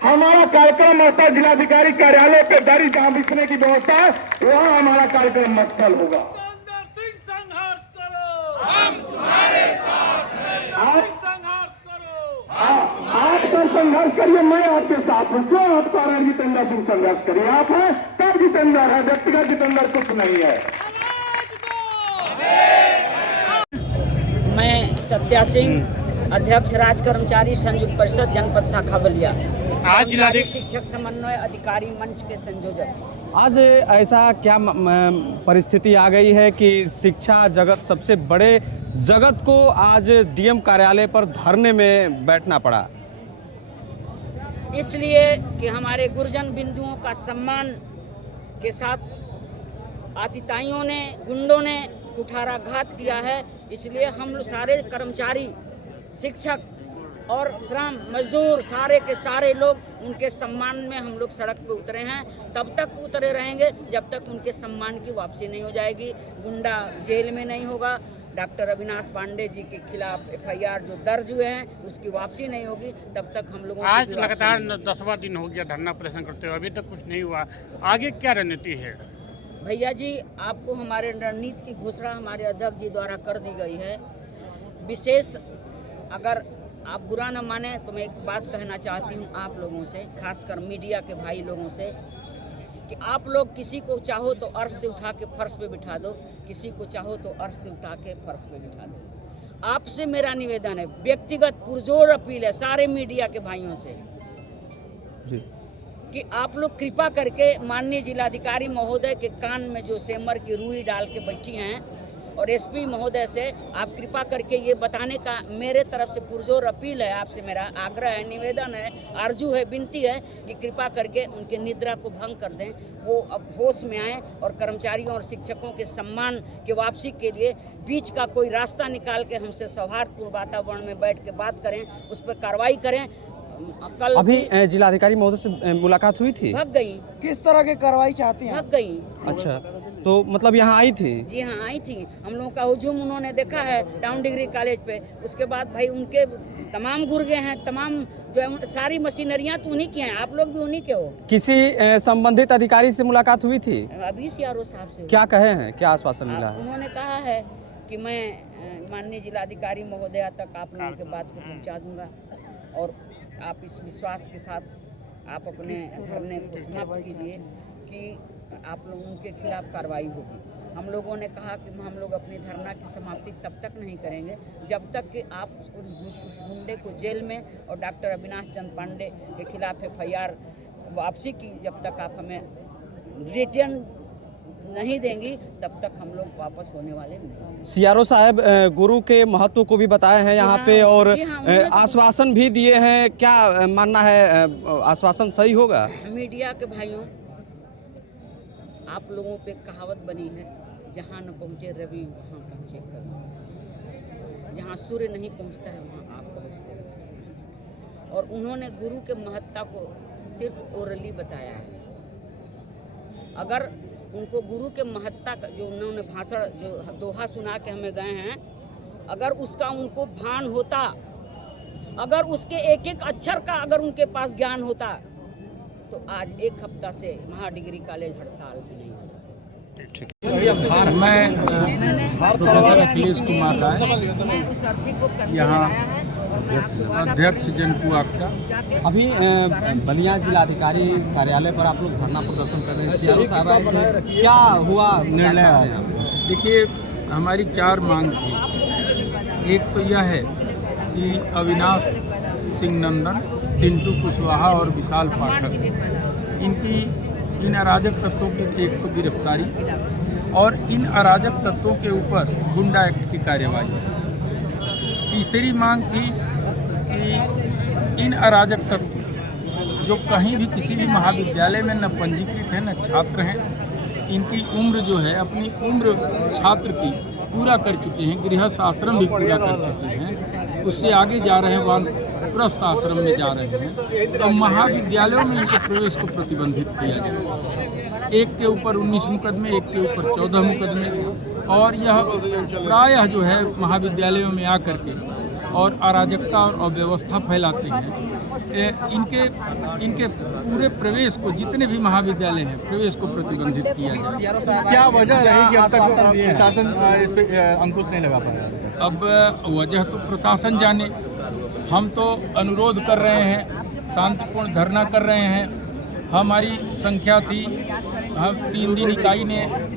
हमारा कार्यक्रम स्थल जिलाधिकारी कार्यालय पे दरी जहां बिछने की व्यवस्था है, वहां हमारा कार्यक्रम स्थल होगा। संघर्ष करो, हम तुम्हारे साथ हैं। संघर्ष करो, आप तो संघर्ष करिए, मैं आपके साथ हूँ। क्यों आप कह रहे हैं जितेंद्र सिंह संघर्ष करिए? आप हैं तब जितेंद्र है, व्यक्तिगत जितेंद्र कुछ नहीं है। मैं सत्या सिंह, अध्यक्ष राज्य कर्मचारी संयुक्त परिषद जनपद शाखा बलिया, आज शिक्षक समन्वय अधिकारी मंच के संयोजक। आज ऐसा क्या परिस्थिति आ गई है कि शिक्षा जगत, सबसे बड़े जगत को आज डीएम कार्यालय पर धरने में बैठना पड़ा? इसलिए कि हमारे गुरजन बिंदुओं का सम्मान के साथ आतिताइयों ने, गुंडों ने कुठाराघात किया है। इसलिए हम सारे कर्मचारी, शिक्षक और श्रम मजदूर, सारे के सारे लोग उनके सम्मान में हम लोग सड़क पे उतरे हैं। तब तक उतरे रहेंगे जब तक उनके सम्मान की वापसी नहीं हो जाएगी, गुंडा जेल में नहीं होगा, डॉक्टर अविनाश पांडे जी के खिलाफ एफआईआर जो दर्ज हुए हैं उसकी वापसी नहीं होगी, तब तक हम लोगों आज लगातार 10वां दिन हो गया धरना प्रदर्शन करते हुए, अभी तक कुछ नहीं हुआ। आगे क्या रणनीति है? भैया जी, आपको हमारे रणनीति की घोषणा हमारे अध्यक्ष जी द्वारा कर दी गई है। विशेष अगर आप बुरा न माने तो मैं एक बात कहना चाहती हूँ आप लोगों से, खासकर मीडिया के भाई लोगों से, कि आप लोग किसी को चाहो तो अर्श से उठा के फर्श पे बिठा दो, किसी को चाहो तो अर्श से उठा के फर्श पे बिठा दो। आपसे मेरा निवेदन है, व्यक्तिगत पुरजोर अपील है सारे मीडिया के भाइयों से जी, कि आप लोग कृपा करके माननीय जिलाधिकारी महोदय के कान में जो सेमर की रुई डाल के बैठी हैं और एसपी महोदय से आप कृपा करके ये बताने का मेरे तरफ से पुरजोर अपील है, आपसे मेरा आग्रह है, निवेदन है, आरजू है, विनती है कि कृपा करके उनके निद्रा को भंग कर दें, वो अब होश में आएँ और कर्मचारियों और शिक्षकों के सम्मान के वापसी के लिए बीच का कोई रास्ता निकाल के हमसे सौहार्दपूर्ण वातावरण में बैठ के बात करें, उस पर कार्रवाई करें। कल अभी जिलाधिकारी महोदय से मुलाकात हुई थी? भग गई। किस तरह की कार्रवाई चाहती हैं? भग गई। अच्छा, तो मतलब यहाँ आई थी? जी हाँ, आई थी। हम लोगों का हुजूम उन्होंने देखा है टाउन डिग्री कॉलेज पे। उसके बाद भाई उनके तमाम गुर्गे हैं, तमाम जो सारी मशीनरियाँ तो उन्हीं की हैं, आप लोग भी उन्हीं के हो। किसी संबंधित अधिकारी से मुलाकात हुई थी? अभी सीआरओ साहब से। क्या कहे हैं, क्या आश्वासन मिला है? उन्होंने कहा है कि मैं माननीय जिलाधिकारी महोदया तक आप लोगों के बात को पहुँचा दूंगा और आप इस विश्वास के साथ आप अपने धरने को समाप्त कीजिए कि आप लोगों के खिलाफ कार्रवाई होगी। हम लोगों ने कहा कि हम लोग अपनी धरना की समाप्ति तब तक नहीं करेंगे जब तक कि आप उस गुंडे को जेल में और डॉक्टर अविनाश चंद्र पांडे के खिलाफ एफआईआर वापसी की जब तक आप हमें रिटर्न नहीं देंगी तब तक हम लोग वापस होने वाले नहीं। सीआरओ साहब गुरु के महत्व को भी बताए हैं यहाँ पे और आश्वासन भी दिए हैं, क्या मानना है, आश्वासन सही होगा? मीडिया के भाइयों, आप लोगों पे कहावत बनी है, जहाँ न पहुँचे रवि वहाँ पहुँचे कवि, जहाँ सूर्य नहीं पहुँचता है वहाँ आप पहुँचते हैं। और उन्होंने गुरु के महत्ता को सिर्फ ओरली बताया है। अगर उनको गुरु के महत्ता का जो उन्होंने भाषण, जो दोहा सुना के हमें गए हैं, अगर उसका उनको भान होता, अगर उसके एक एक अक्षर का अगर उनके पास ज्ञान होता तो आज एक हफ्ता से महा डिग्री कॉलेज हड़ताल भी नहीं होता। मैं प्रोफेसर अखिलेश कुमार राय, यहाँ अध्यक्ष जनपू आपका। अभी बलिया जिलाधिकारी कार्यालय पर आप लोग धरना प्रदर्शन कर रहे हैं, सीआरओ साहब क्या हुआ निर्णय आया? देखिए, हमारी 4 मांग थी। एक तो यह है कि अविनाश सिंह नंदन, सिंटू कुशवाहा और विशाल पाठक, इन अराजक तत्वों की एक तो गिरफ्तारी और इन अराजक तत्वों के ऊपर गुंडा एक्ट की कार्यवाही। तीसरी मांग थी कि इन अराजक तत्व जो कहीं भी किसी भी महाविद्यालय में न पंजीकृत हैं न छात्र हैं, इनकी उम्र जो है, अपनी उम्र छात्र की पूरा कर चुके हैं, गृहस्थ आश्रम भी पूरा कर चुके हैं, उससे आगे जा रहे हैं, वानप्रस्थ आश्रम में जा रहे हैं, तो महाविद्यालयों में इनके प्रवेश को प्रतिबंधित किया जाए। एक के ऊपर 19 मुकदमे, एक के ऊपर 14 मुकदमे, और यह प्रायः जो है महाविद्यालयों में आकर के और अराजकता और अव्यवस्था फैलाते हैं। इनके पूरे प्रवेश को, जितने भी महाविद्यालय हैं, प्रवेश को प्रतिबंधित किया जाए। क्या वजह रही कि अब तक प्रशासन इस पे अंकुश नहीं लगा पाया? अब वजह तो प्रशासन जाने। हम तो अनुरोध कर रहे हैं, शांतिपूर्ण धरना कर रहे हैं। हमारी संख्या थी, हम 3 दिन इकाई ने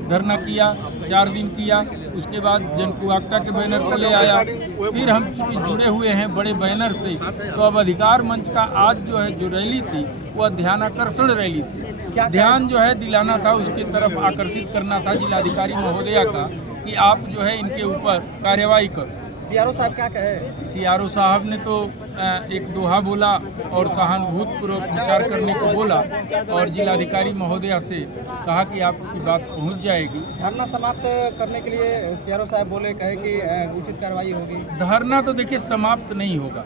धरना किया, 4 दिन किया, उसके बाद जनकुआक्टा के बैनर तले आया। फिर हम चूँकि जुड़े हुए हैं बड़े बैनर से, तो अब अधिकार मंच का आज जो है जो रैली थी वह ध्यानाकर्षण रैली थी। ध्यान जो है दिलाना था, उसकी तरफ आकर्षित करना था जिलाधिकारी महोदया का कि आप जो है इनके ऊपर कार्रवाई करो। सीआरओ साहब क्या कहे? सीआरओ साहब ने तो एक दोहा बोला और सहानुभूतिपूर्वक विचार करने को बोला और जिलाधिकारी महोदया से कहा कि आपकी बात पहुंच जाएगी। धरना समाप्त करने के लिए सीआरओ साहब बोले, कहे कि उचित कार्रवाई होगी। धरना तो देखिए समाप्त नहीं होगा,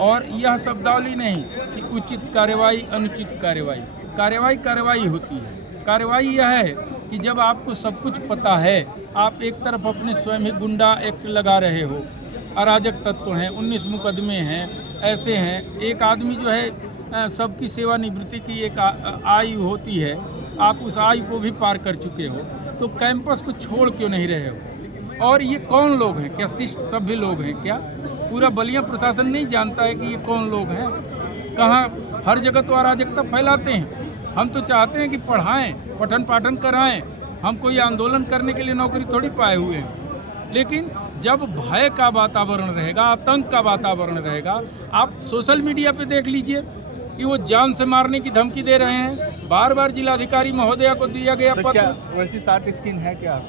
और यह शब्दावली नहीं कि उचित कार्रवाई अनुचित कार्रवाई। कार्रवाई होती है। कार्रवाई यह है कि जब आपको सब कुछ पता है, आप एक तरफ अपने स्वयं ही गुंडा एक्ट लगा रहे हो, अराजक तत्व हैं, 19 मुकदमे हैं, ऐसे हैं। एक आदमी जो है सबकी सेवानिवृत्ति की एक आयु होती है, आप उस आयु को भी पार कर चुके हो, तो कैंपस को छोड़ क्यों नहीं रहे हो? और ये कौन लोग हैं? क्या शिष्ट सभ्य लोग हैं क्या? पूरा बलिया प्रशासन नहीं जानता है कि ये कौन लोग हैं? कहाँ हर जगह तो अराजकता फैलाते हैं। हम तो चाहते हैं कि पढ़ाएं, पठन पाठन कराएं। हम कोई आंदोलन करने के लिए नौकरी थोड़ी पाए हुए हैं। लेकिन जब भय का वातावरण रहेगा, आतंक का वातावरण रहेगा, आप सोशल मीडिया पे देख लीजिए कि वो जान से मारने की धमकी दे रहे हैं। बार बार जिलाधिकारी महोदया को दिया गया पत्र, वैसी 60 स्किन है क्या?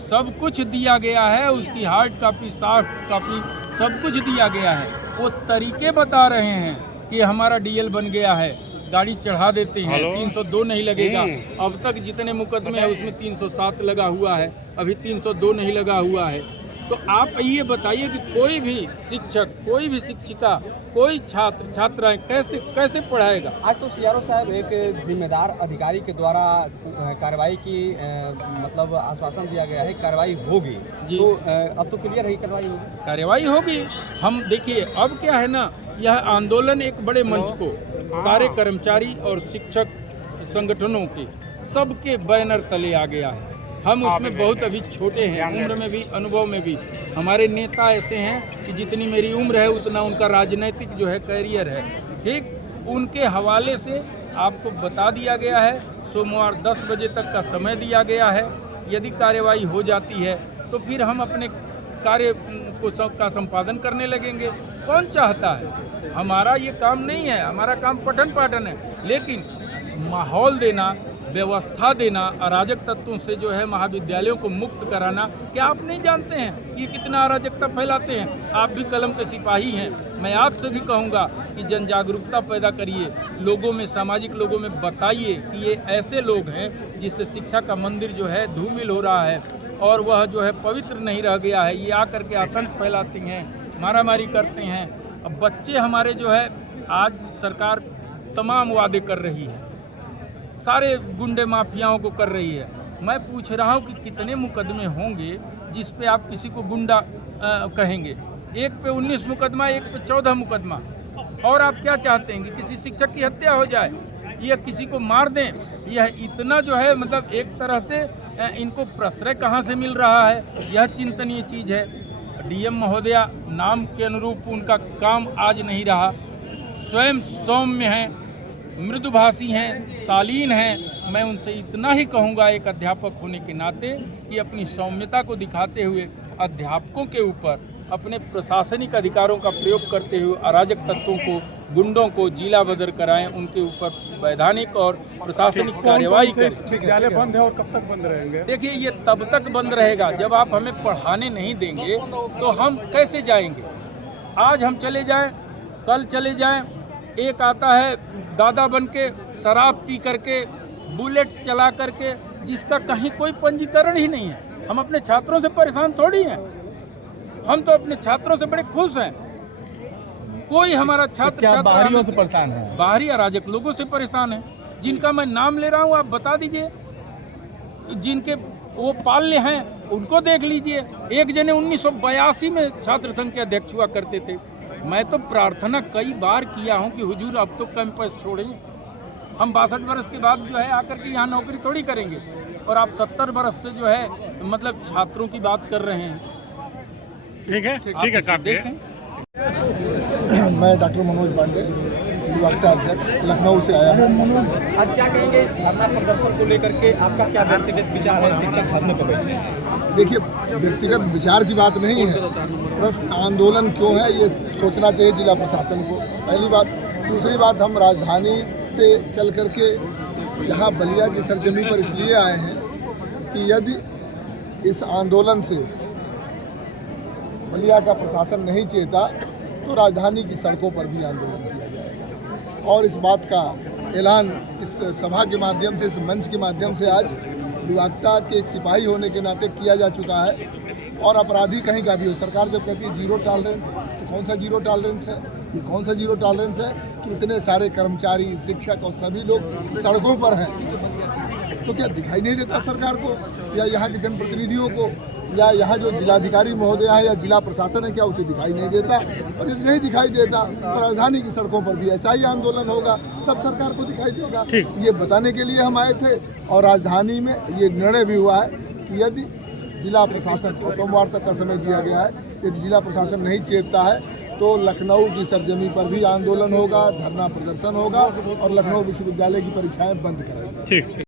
सब कुछ दिया गया है, उसकी हार्ड कॉपी, सॉफ्ट कॉपी, सब कुछ दिया गया है। वो तरीके बता रहे हैं कि हमारा डीएल बन गया है, गाड़ी चढ़ा देते हैं, 302 नहीं लगेगा। अब तक जितने मुकदमे हैं उसमें 307 लगा हुआ है, अभी 302 नहीं लगा हुआ है। तो आप ये बताइए कि कोई भी शिक्षक, कोई भी शिक्षिका, कोई छात्र छात्राएं कैसे पढ़ाएगा? आज तो सीआरओ साहब एक जिम्मेदार अधिकारी के द्वारा कार्रवाई की मतलब आश्वासन दिया गया है, कार्रवाई होगी। तो अब तो क्लियर है कार्रवाई होगी। हम देखिए अब क्या है ना, यह आंदोलन एक बड़े मंच को सारे कर्मचारी और शिक्षक संगठनों के सबके बैनर तले आ गया है। हम उसमें बहुत अभी छोटे हैं, उम्र में भी, अनुभव में भी। हमारे नेता ऐसे हैं कि जितनी मेरी उम्र है उतना उनका राजनीतिक जो है कैरियर है। ठीक, उनके हवाले से आपको बता दिया गया है। सोमवार 10 बजे तक का समय दिया गया है। यदि कार्रवाई हो जाती है तो फिर हम अपने कार्य का संपादन करने लगेंगे। कौन चाहता है? हमारा ये काम नहीं है, हमारा काम पठन पाठन है। लेकिन माहौल देना, व्यवस्था देना, अराजक तत्वों से जो है महाविद्यालयों को मुक्त कराना, क्या आप नहीं जानते हैं कि कितना अराजकता फैलाते हैं? आप भी कलम के सिपाही हैं। मैं आपसे भी कहूँगा कि जन जागरूकता पैदा करिए, लोगों में, सामाजिक लोगों में बताइए कि ये ऐसे लोग हैं जिससे शिक्षा का मंदिर जो है धूमिल हो रहा है और वह जो है पवित्र नहीं रह गया है। ये आकर के आतंक फैलाते हैं, मारामारी करते हैं। अब बच्चे हमारे जो है, आज सरकार तमाम वादे कर रही है, सारे गुंडे माफियाओं को कर रही है। मैं पूछ रहा हूँ कि कितने मुकदमे होंगे जिस पे आप किसी को गुंडा कहेंगे? एक पे 19 मुकदमा, एक पे 14 मुकदमा। और आप क्या चाहते हैं कि किसी शिक्षक की हत्या हो जाए या किसी को मार दें? यह इतना जो है, मतलब एक तरह से इनको प्रश्रय कहाँ से मिल रहा है, यह चिंतनीय चीज़ है। डीएम महोदया नाम के अनुरूप उनका काम आज नहीं रहा। स्वयं सौम्य हैं, मृदुभाषी हैं, शालीन हैं। मैं उनसे इतना ही कहूँगा एक अध्यापक होने के नाते कि अपनी सौम्यता को दिखाते हुए अध्यापकों के ऊपर अपने प्रशासनिक अधिकारों का प्रयोग करते हुए अराजक तत्वों को, गुंडों को जिला बदर कराएं, उनके ऊपर वैधानिक और प्रशासनिक कार्रवाई करें। विद्यालय बंद है और कब तक बंद रहेंगे? देखिए, ये तब तक बंद रहेगा जब आप हमें पढ़ाने नहीं देंगे तो हम कैसे जाएंगे? आज हम चले जाएं, कल चले जाएं। एक आता है दादा बन के, शराब पी करके, बुलेट चला करके, जिसका कहीं कोई पंजीकरण ही नहीं है। हम अपने छात्रों से परेशान थोड़ी हैं, हम तो अपने छात्रों से बड़े खुश हैं। कोई हमारा छात्र बाहरियों से परेशान है? बाहरी अराजक लोगों से परेशान है, जिनका मैं नाम ले रहा हूँ। आप बता दीजिए, जिनके वो पाल्य हैं उनको देख लीजिए। एक जने 1982 में छात्र संघ के अध्यक्ष हुआ करते थे, मैं तो प्रार्थना कई बार किया हूं कि हुजूर अब तो कैंपस छोड़ें। हम 62 वर्ष के बाद जो है आकर के यहाँ नौकरी थोड़ी करेंगे, और आप 70 वर्ष से जो है मतलब छात्रों की बात कर रहे हैं। ठीक है, ठीक है, काफी है। देखें, मैं डॉक्टर मनोज पांडे, युवाक्टा अध्यक्ष, लखनऊ से आया हूँ। आज क्या कहेंगे इस धरना प्रदर्शन को लेकर के? आपका क्या व्यक्तिगत विचार है शिक्षक धरने पर बैठे हैं? देखिए, व्यक्तिगत विचार की बात नहीं है, प्रश्न आंदोलन क्यों है ये सोचना चाहिए जिला प्रशासन को, पहली बात। दूसरी बात, हम राजधानी से चल करके यहाँ बलिया की सरजमी पर इसलिए आए हैं कि यदि इस आंदोलन से बलिया का प्रशासन नहीं चेता तो राजधानी की सड़कों पर भी आंदोलन किया जाएगा। और इस बात का ऐलान इस सभा के माध्यम से, इस मंच के माध्यम से आज युवाक्टा के एक सिपाही होने के नाते किया जा चुका है। और अपराधी कहीं का भी हो, सरकार जब कहती है जीरो टॉलरेंस, तो कौन सा जीरो टॉलरेंस है? ये कौन सा जीरो टॉलरेंस है कि इतने सारे कर्मचारी, शिक्षक और सभी लोग सड़कों पर हैं? तो क्या दिखाई नहीं देता सरकार को, या यहाँ के जनप्रतिनिधियों को, या यहाँ जो जिलाधिकारी महोदय है या जिला प्रशासन है, क्या उसे दिखाई नहीं देता? और यदि नहीं दिखाई देता तो राजधानी की सड़कों पर भी ऐसा ही आंदोलन होगा, तब सरकार को दिखाई देगा। ये बताने के लिए हम आए थे। और राजधानी में ये निर्णय भी हुआ है कि यदि जिला प्रशासन को सोमवार तक का समय दिया गया है, यदि जिला प्रशासन नहीं चेतता है तो लखनऊ की सरजमी पर भी आंदोलन होगा, धरना प्रदर्शन होगा और लखनऊ विश्वविद्यालय की परीक्षाएं बंद कराई जाएंगी।